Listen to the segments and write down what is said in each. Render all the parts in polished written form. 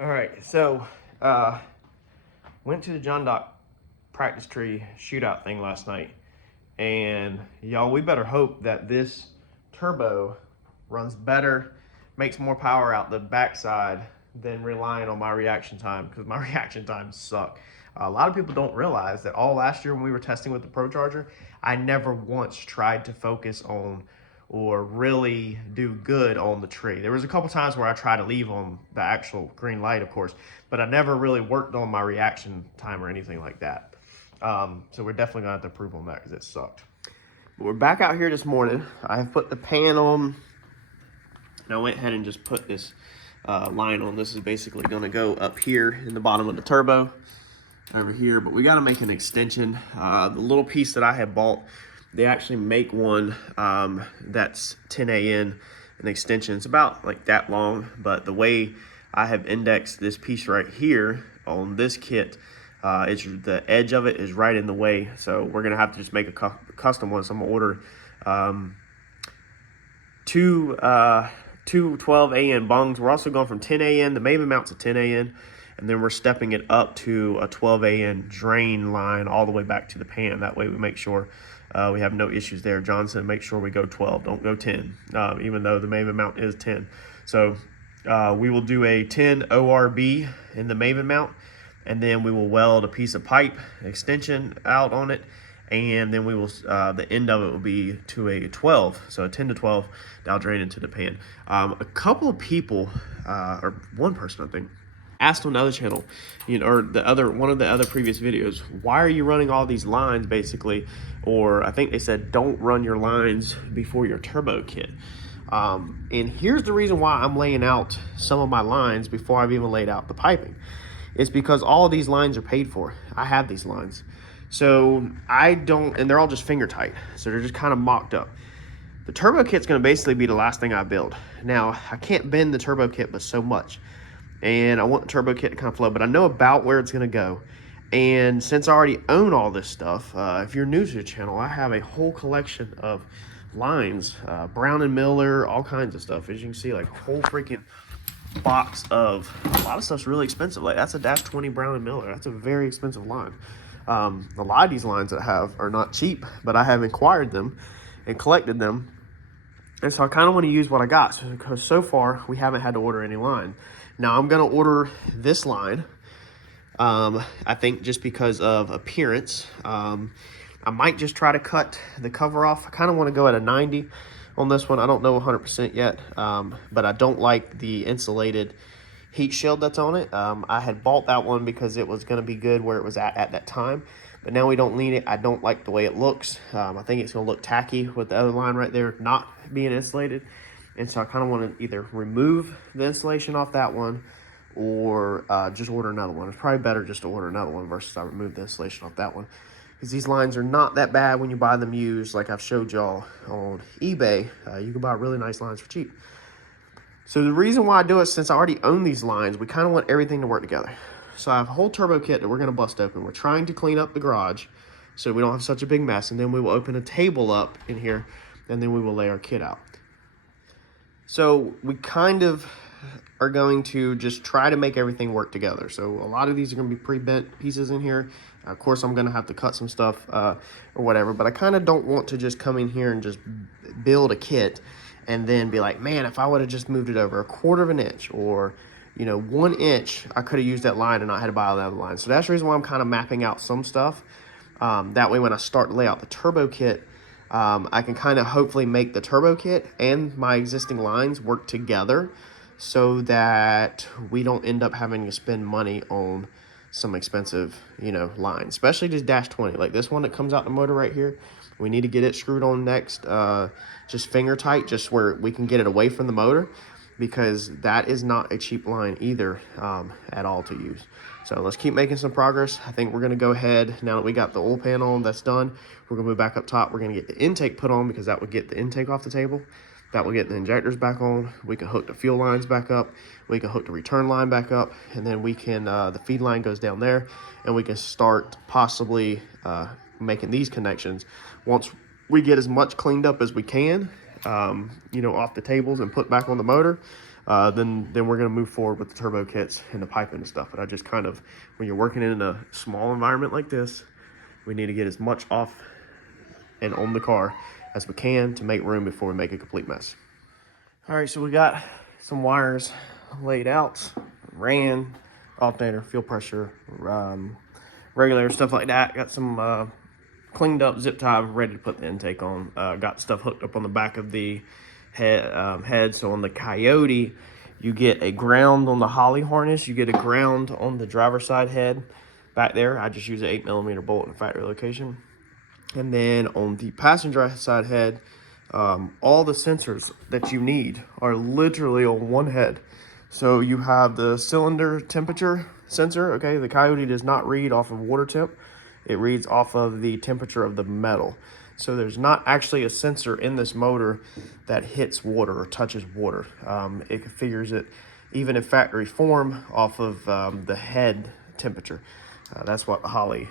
All right, so went to the John Dock practice tree shootout thing last night, and y'all, we better hope that this turbo runs better, makes more power out the backside than relying on my reaction time, because my reaction times suck. A lot of people don't realize that all last year when we were testing with the Procharger, I never once tried to focus on or really do good on the tree. There was a couple times where I tried to leave on the actual green light, of course, but I never really worked on my reaction time or anything like that. So we're definitely gonna have to improve on that because it sucked. But we're back out here this morning. I have put the pan on, and I went ahead and just put this line on. This is basically gonna go up here in the bottom of the turbo, over here, but we gotta make an extension. The little piece that I had bought, they actually make one that's 10AN, an extension. It's about like that long, but the way I have indexed this piece right here on this kit, it's the edge of it is right in the way. So we're gonna have to just make a custom one. So I'm gonna order two 12AN bungs. We're also going from 10AN. The Maven mount's a 10AN. And then we're stepping it up to a 12AN drain line all the way back to the pan. That way we make sure we have no issues there. John said make sure we go 12, don't go 10, even though the Maven mount is 10. So we will do a 10 ORB in the Maven mount, and then we will weld a piece of pipe extension out on it, and then we will, the end of it will be to a 12, so a 10 to 12, that'll drain into the pan. A couple of people, or one person I think, asked on the other channel, or one of the other previous videos, why are you running all these lines basically? Or I think they said, don't run your lines before your turbo kit. And here's the reason why I'm laying out some of my lines before I've even laid out the piping. It's because all of these lines are paid for. I have these lines. So I don't, and they're all just finger tight. So they're just kind of mocked up. The turbo kit's gonna basically be the last thing I build. Now, I can't bend the turbo kit but so much. And I want the turbo kit to kind of flow, but I know about where it's gonna go. And since I already own all this stuff, if you're new to the channel, I have a whole collection of lines, Brown and Miller, all kinds of stuff. As you can see, like a whole freaking box of, a lot of stuff's really expensive. Like that's a -20 Brown and Miller. That's a very expensive line. A lot of these lines that I have are not cheap, but I have acquired them and collected them. And so I kind of want to use what I got, because so far we haven't had to order any line. Now I'm gonna order this line, I think just because of appearance. I might just try to cut the cover off. I kind of want to go at a 90 on this one. I don't know 100% yet, but I don't like the insulated heat shield that's on it. I had bought that one because it was gonna be good where it was at that time, but now we don't need it. I don't like the way it looks. I think it's gonna look tacky with the other line right there not being insulated. And so I kind of want to either remove the insulation off that one or just order another one. It's probably better just to order another one versus I remove the insulation off that one. Because these lines are not that bad when you buy them used. Like I've showed y'all on eBay, you can buy really nice lines for cheap. So the reason why I do it, since I already own these lines, we kind of want everything to work together. So I have a whole turbo kit that we're going to bust open. We're trying to clean up the garage so we don't have such a big mess. And then we will open a table up in here, and then we will lay our kit out. So we kind of are going to just try to make everything work together. So a lot of these are going to be pre-bent pieces in here. Of course, I'm going to have to cut some stuff or whatever, but I kind of don't want to just come in here and just build a kit and then be like, man, if I would have just moved it over 1/4 inch or 1 inch, I could have used that line and not had to buy another line. So that's the reason why I'm kind of mapping out some stuff. That way when I start to lay out the turbo kit, I can kind of hopefully make the turbo kit and my existing lines work together so that we don't end up having to spend money on some expensive, lines, especially this -20. Like this one that comes out the motor right here, we need to get it screwed on next, just finger tight, just where we can get it away from the motor, because that is not a cheap line either at all to use. So let's keep making some progress. I think we're gonna go ahead, now that we got the oil pan on, that's done, we're gonna move back up top. We're gonna get the intake put on because that would get the intake off the table. That will get the injectors back on. We can hook the fuel lines back up. We can hook the return line back up. And then we can, the feed line goes down there, and we can start possibly making these connections. Once we get as much cleaned up as we can, off the tables and put back on the motor, then we're going to move forward with the turbo kits and the piping and stuff. But I just kind of, when you're working in a small environment like this, we need to get as much off and on the car as we can to make room before we make a complete mess. All right, so we got some wires laid out, ran, alternator, fuel pressure, regulator, stuff like that. Got some cleaned up, zip tie, ready to put the intake on. Got stuff hooked up on the back of the head. So on the Coyote, you get a ground on the Holley harness. You get a ground on the driver's side head back there. I just use an 8mm bolt in factory location. And then on the passenger side head, all the sensors that you need are literally on one head. So you have the cylinder temperature sensor. Okay, the Coyote does not read off of water temp. It reads off of the temperature of the metal. So there's not actually a sensor in this motor that hits water or touches water. It figures it, even in factory form, off of the head temperature. That's what the Holley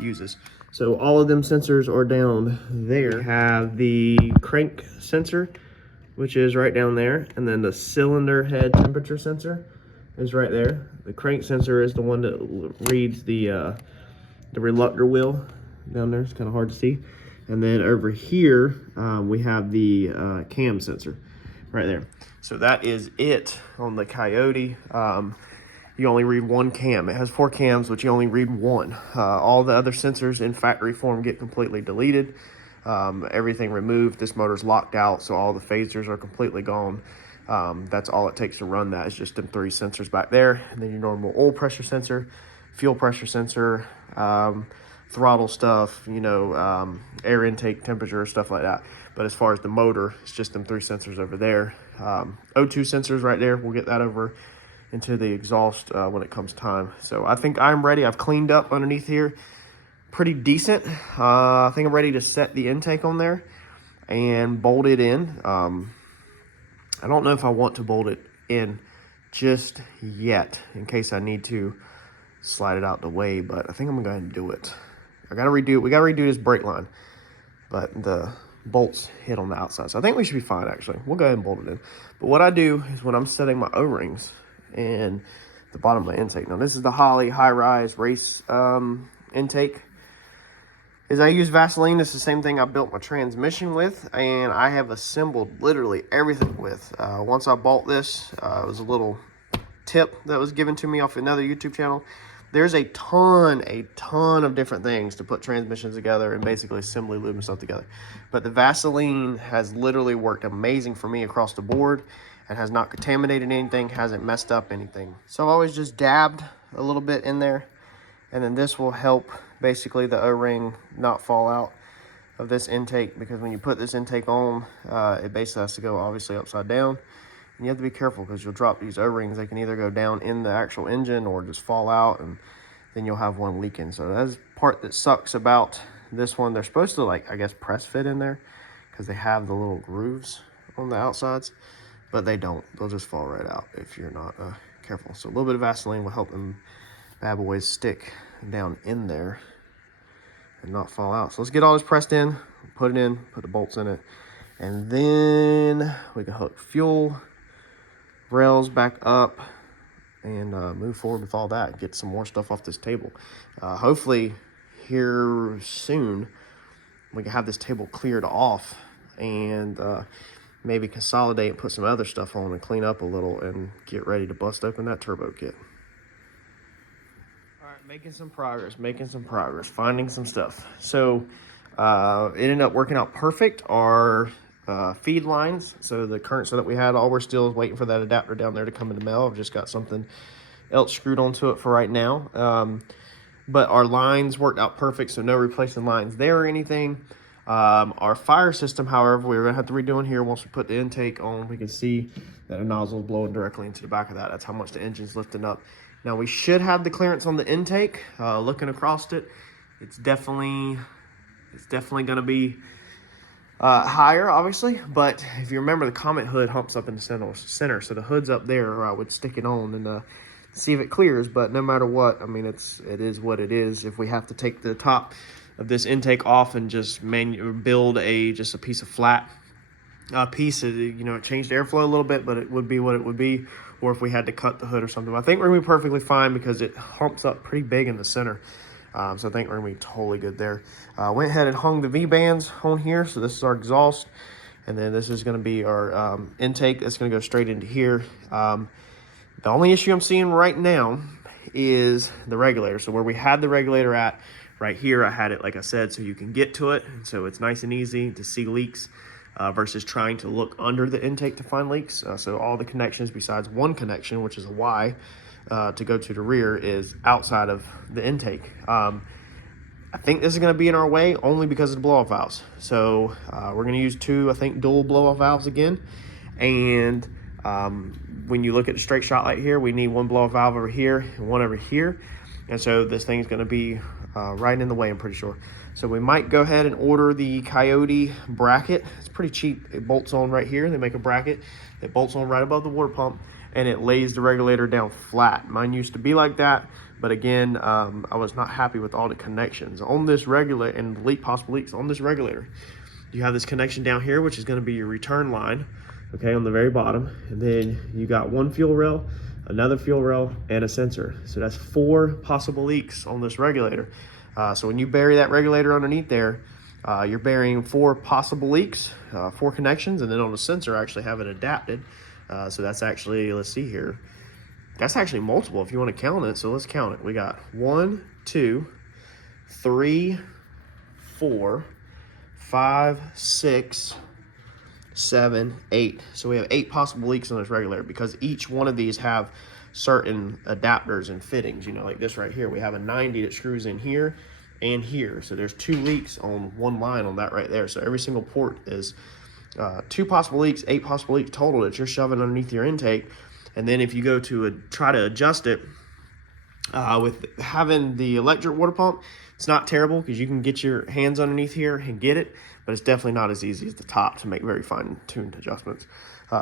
uses. So all of them sensors are down there. We have the crank sensor, which is right down there, and then the cylinder head temperature sensor is right there. The crank sensor is the one that reads the reluctor wheel down there. It's kind of hard to see. And then over here, we have the cam sensor right there. So that is it on the Coyote. You only read one cam. It has 4 cams, but you only read one. All the other sensors in factory form get completely deleted. Everything removed. This motor's locked out, so all the phasers are completely gone. That's all it takes to run that is just them 3 sensors back there. And then your normal oil pressure sensor, fuel pressure sensor, throttle stuff, you know, air intake temperature, stuff like that. But as far as the motor, it's just them 3 sensors over there. O2 sensors right there. We'll get that over into the exhaust when it comes time. So I think I'm ready. I've cleaned up underneath here pretty decent. I think I'm ready to set the intake on there and bolt it in. I don't know if I want to bolt it in just yet in case I need to slide it out the way, but I think I'm gonna go ahead and do it. We gotta redo this brake line, but the bolts hit on the outside, so I think we should be fine. Actually, we'll go ahead and bolt it in. But what I do is when I'm setting my O-rings and the bottom of the intake, now this is the Holley high-rise race intake, is I use Vaseline. It's the same thing I built my transmission with, and I have assembled literally everything with. Once I bought this, it was a little tip that was given to me off another YouTube channel. There's a ton of different things to put transmissions together and basically assembly lube and stuff together. But the Vaseline has literally worked amazing for me across the board. It has not contaminated anything, hasn't messed up anything. So I've always just dabbed a little bit in there, and then this will help basically the O-ring not fall out of this intake, because when you put this intake on, it basically has to go obviously upside down. And you have to be careful because you'll drop these O-rings. They can either go down in the actual engine or just fall out, and then you'll have one leaking. So that's the part that sucks about this one. They're supposed to, like, I guess, press fit in there because they have the little grooves on the outsides, but they don't. They'll just fall right out if you're not careful. So a little bit of Vaseline will help them bad boys stick down in there and not fall out. So let's get all this pressed in, put it in, put the bolts in it, and then we can hook fuel rails back up and move forward with all that. Get some more stuff off this table. Hopefully here soon we can have this table cleared off and maybe consolidate and put some other stuff on and clean up a little and get ready to bust open that turbo kit. All right, making some progress, finding some stuff. So it ended up working out perfect. Our feed lines, so the current setup we had, all we're still is waiting for that adapter down there to come in the mail. I've just got something else screwed onto it for right now. But our lines worked out perfect, so no replacing lines there or anything. Our fire system, however, we're gonna have to redo in here. Once we put the intake on, we can see that a nozzle is blowing directly into the back of that. That's how much the engine's lifting up. Now we should have the clearance on the intake. Looking across it, it's definitely gonna be higher, obviously, but if you remember, the Comet hood humps up in the center, so the hood's up there. I would stick it on and see if it clears. But no matter what, I mean, it is what it is. If we have to take the top of this intake off and just build just a piece of flat piece, you know, it changed airflow a little bit, but it would be what it would be, or if we had to cut the hood or something. I think we're gonna be perfectly fine because it humps up pretty big in the center. So I think we're gonna be totally good there. Went ahead and hung the V-bands on here. So this is our exhaust, and then this is gonna be our intake. That's gonna go straight into here. The only issue I'm seeing right now is the regulator. So where we had the regulator at, right here, I had it, like I said, so you can get to it. So it's nice and easy to see leaks versus trying to look under the intake to find leaks. So all the connections besides one connection, which is a Y, to go to the rear, is outside of the intake. I think this is going to be in our way only because of the blow-off valves. So we're going to use two, I think, dual blow-off valves again. And when you look at the straight shot light here, we need one blow-off valve over here and one over here. And so this thing's going to be right in the way, I'm pretty sure. So we might go ahead and order the Coyote bracket. It's pretty cheap. It bolts on right here. They make a bracket that bolts on right above the water pump, and it lays the regulator down flat. Mine used to be like that, but again, I was not happy with all the connections on this regulator and possible leaks on this regulator. You have this connection down here, which is going to be your return line, okay, on the very bottom, and then you got one fuel rail, another fuel rail, and a sensor. So that's 4 possible leaks on this regulator. So when you bury that regulator underneath there, you're burying 4 possible leaks, 4 connections, and then on the sensor I actually have it adapted. So that's actually, let's see here, that's actually multiple if you want to count it. So let's count it. We got 1, 2, 3, 4, 5, 6, 7, 8. So we have 8 possible leaks on this regulator because each one of these have certain adapters and fittings. You know, like this right here, we have a 90 that screws in here and here. So there's 2 leaks on one line on that right there. So every single port is 2 possible leaks, 8 possible leaks total that you're shoving underneath your intake. And then if you go to try to adjust it with having the electric water pump, it's not terrible because you can get your hands underneath here and get it, but it's definitely not as easy as the top to make very fine-tuned adjustments.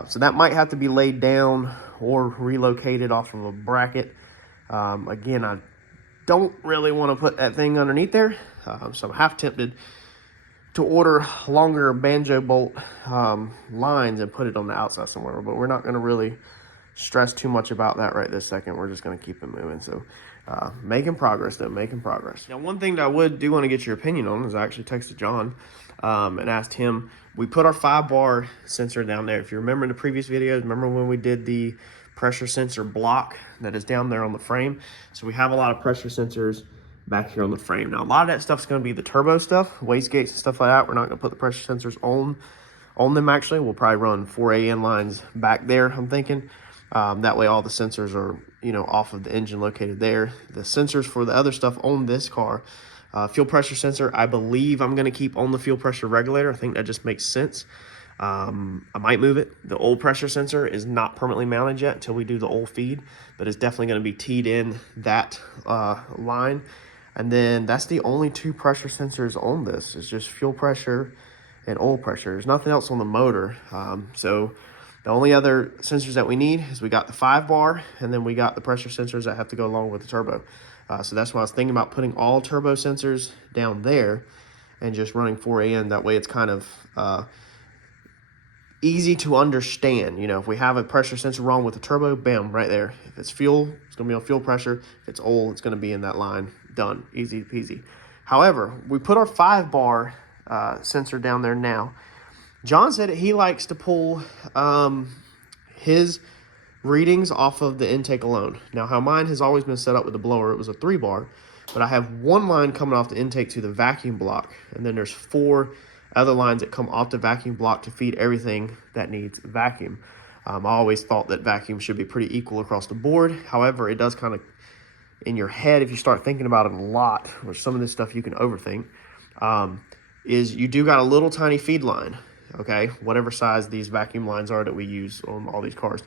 So that might have to be laid down or relocated off of a bracket. Again, I don't really want to put that thing underneath there, so I'm half tempted to order longer banjo bolt lines and put it on the outside somewhere, but we're not going to really stress too much about that right this second. We're just going to keep it moving. So making progress though, making progress. Now, one thing that I do want to get your opinion on is I actually texted John and asked him, we put our 5-bar sensor down there. If you remember in the previous videos, remember when we did the pressure sensor block that is down there on the frame? So we have a lot of pressure sensors back here on the frame. Now, a lot of that stuff's going to be the turbo stuff, wastegates and stuff like that. We're not going to put the pressure sensors on them actually. We'll probably run 4 AN lines back there, I'm thinking. That way all the sensors are, you know, off of the engine located there. The sensors for the other stuff on this car, fuel pressure sensor, I believe I'm going to keep on the fuel pressure regulator. I think that just makes sense. I might move it. The oil pressure sensor is not permanently mounted yet until we do the oil feed, but it's definitely going to be teed in that line. And then that's the only 2 pressure sensors on this. It's just fuel pressure and oil pressure. There's nothing else on the motor. So the only other sensors that we need is we got the 5-bar, and then we got the pressure sensors that have to go along with the turbo. So that's why I was thinking about putting all turbo sensors down there and just running 4 AN. That way it's kind of easy to understand. You know, if we have a pressure sensor wrong with the turbo, bam, right there. If it's fuel, it's going to be on fuel pressure. If it's oil, it's going to be in that line. Done. Easy peasy. However, we put our 5-bar sensor down there now. John said that he likes to pull his readings off of the intake alone. Now, how mine has always been set up with the blower, it was a 3-bar, but I have one line coming off the intake to the vacuum block, and then there's 4 other lines that come off the vacuum block to feed everything that needs vacuum. I always thought that vacuum should be pretty equal across the board. However, it does kind of, in your head, if you start thinking about it a lot, which some of this stuff you can overthink, is you do got a little tiny feed line, okay? Whatever size these vacuum lines are that we use on all these cars.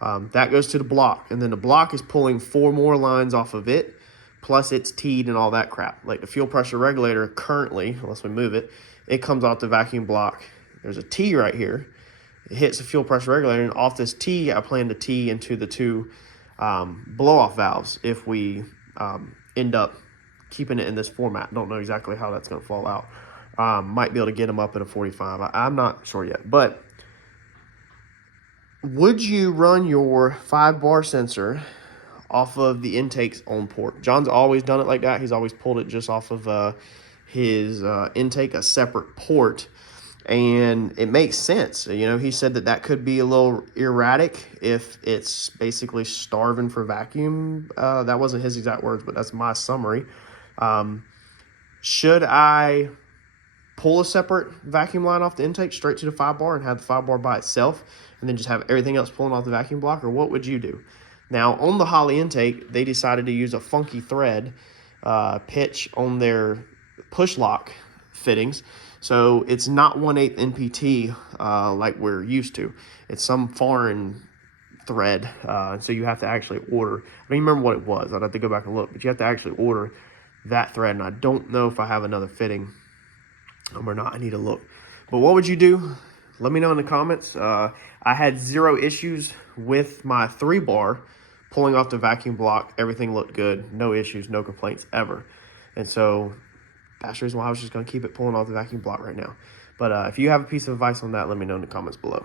That goes to the block, and then the block is pulling 4 more lines off of it, plus it's teed and all that crap. Like the fuel pressure regulator currently, unless we move it, it comes off the vacuum block. There's a T right here. It hits the fuel pressure regulator, and off this T, I plan to tee into the 2 blow-off valves if we end up keeping it in this format. Don't know exactly how that's going to fall out. Might be able to get them up at a 45. I'm not sure yet, but would you run your 5-bar sensor off of the intakes on port? John's always done it like that. He's always pulled it just off of his intake, a separate port, and it makes sense. You know, he said that that could be a little erratic if it's basically starving for vacuum. That wasn't his exact words, but that's my summary. Should I pull a separate vacuum line off the intake straight to the 5-bar and have the 5-bar by itself and then just have everything else pulling off the vacuum block, or what would you do? Now, on the Holley intake, they decided to use a funky thread pitch on their push lock fittings. So it's not 1/8 NPT like we're used to. It's some foreign thread, so you have to actually order. I don't even remember what it was. I'd have to go back and look, but you have to actually order that thread, and I don't know if I have another fitting or not. I need to look. But what would you do? Let me know in the comments. I had 0 issues with my 3-bar pulling off the vacuum block. Everything looked good. No issues, no complaints ever. And so that's the reason why I was just going to keep it pulling off the vacuum block right now. But if you have a piece of advice on that, let me know in the comments below.